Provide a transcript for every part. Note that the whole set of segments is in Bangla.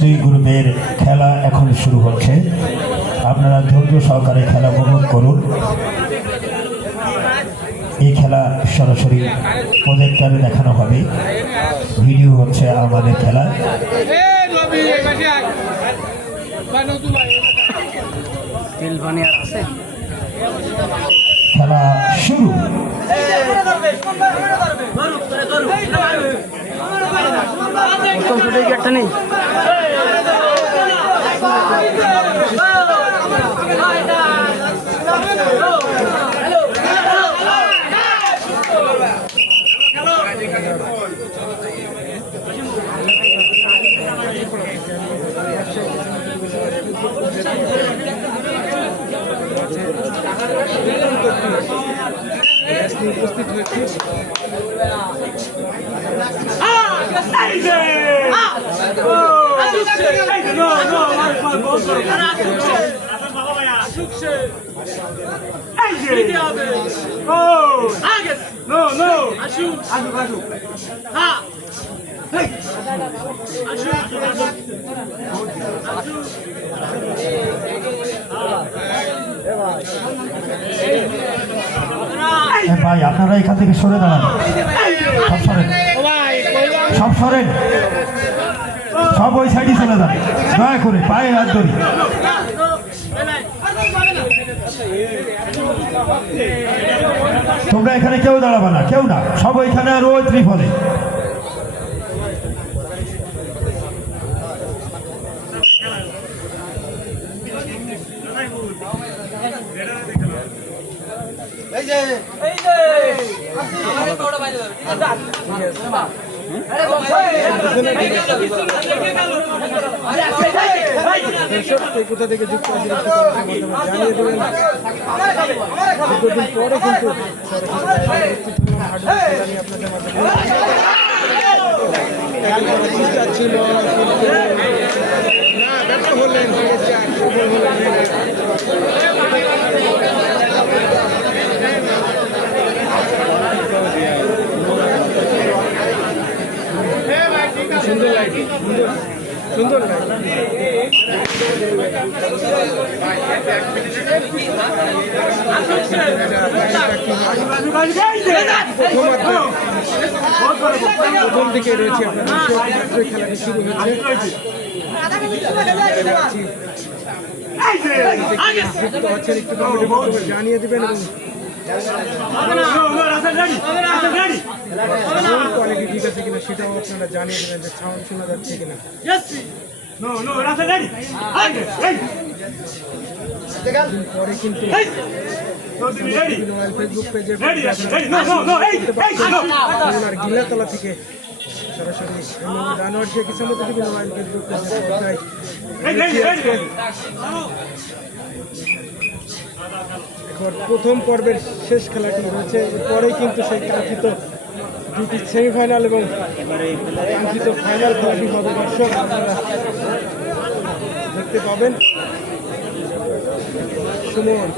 দুই গ্রুপের খেলা এখন শুরু হচ্ছে। আপনারা ধৈর্য সহকারে খেলা উপভোগ করুন। এই খেলা সরাসরি প্রজেক্টরে দেখানো হবে। ভিডিও হচ্ছে আমাদের খেলা। খেলা শুরু। নেই উপস্থিত হয়েছে ভাই আপনারা এখান থেকে সরে দাঁড়ান, সব সরেন, সব সরেন, সব ওই সাইডে চলে যান, দয়া করে পায়ে হাত ধরি। তোমরা এখানে কেউ দাঁড়াবে না, কেউ না, সব ওইখানে আর ওই ত্রিফলে। কোথা থেকে যুক্ত আছে জানিয়ে দেবেন। দীর্ঘদিন পরে কিন্তু আপনাদের ছিল হলেন সুন্দর লাগে, সুন্দর লাগে। প্রথম দিকে রয়েছে আপনার খেলাটি শুরু হচ্ছে। একটু জানিয়ে দেবেন এবং কোয়ালিটি ঠিক আছে কিনা সেটাও আপনারা জানিয়ে দেবেন, যে সাউন্ড শোনা যাচ্ছে কিনা। পরে কিন্তু ফেসবুক পেজে গিলাতলা থেকে সরাসরি জানুয়ারি থেকে সমস্ত মোবাইল ফেসবুক পেজে পর্যায়ে এখন প্রথম পর্বের শেষ খেলাটি রয়েছে। এরপরেই কিন্তু সেই কাঙ্ক্ষিত দুটি সেমিফাইনাল এবং কাঙ্ক্ষিত ফাইনাল খেলাটি হবে। দর্শক আপনারা দেখতে পাবেন। সুমন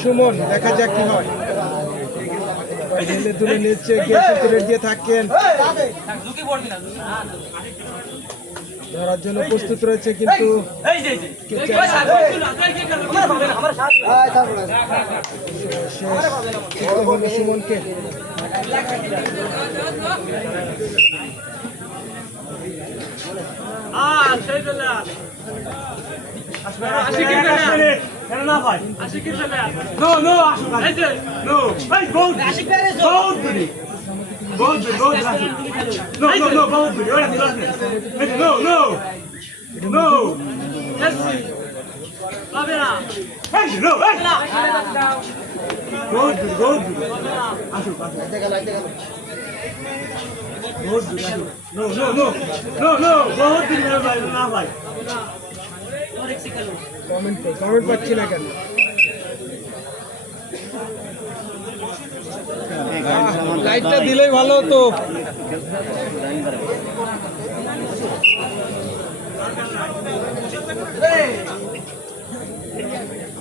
সুমন দেখা যাক কি হয়। তুলে নিচ্ছে, তুলে দিয়ে থাকেন, ধরার জন্য প্রস্তুত রয়েছে, কিন্তু হলো সুমনকে। কমেন্ট পাচ্ছি না কেন? লাইটটা দিলেই ভালো হতো।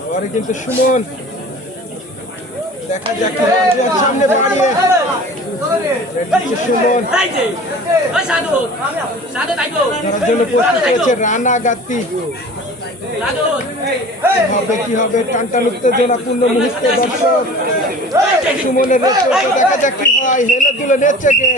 আবার কিন্তু সুমন দেখা যাক সামনে বাড়িয়ে দিচ্ছে সুমন, ধরার জন্য প্রস্তুত হয়েছে রানাগাতি। কি হবে টানটান উত্তেজনাপূর্ণ মুহূর্তে দর্শক। সুমনের নেতৃত্বে দেখা যাক কি হয়। হেলে দুলে নেচে গে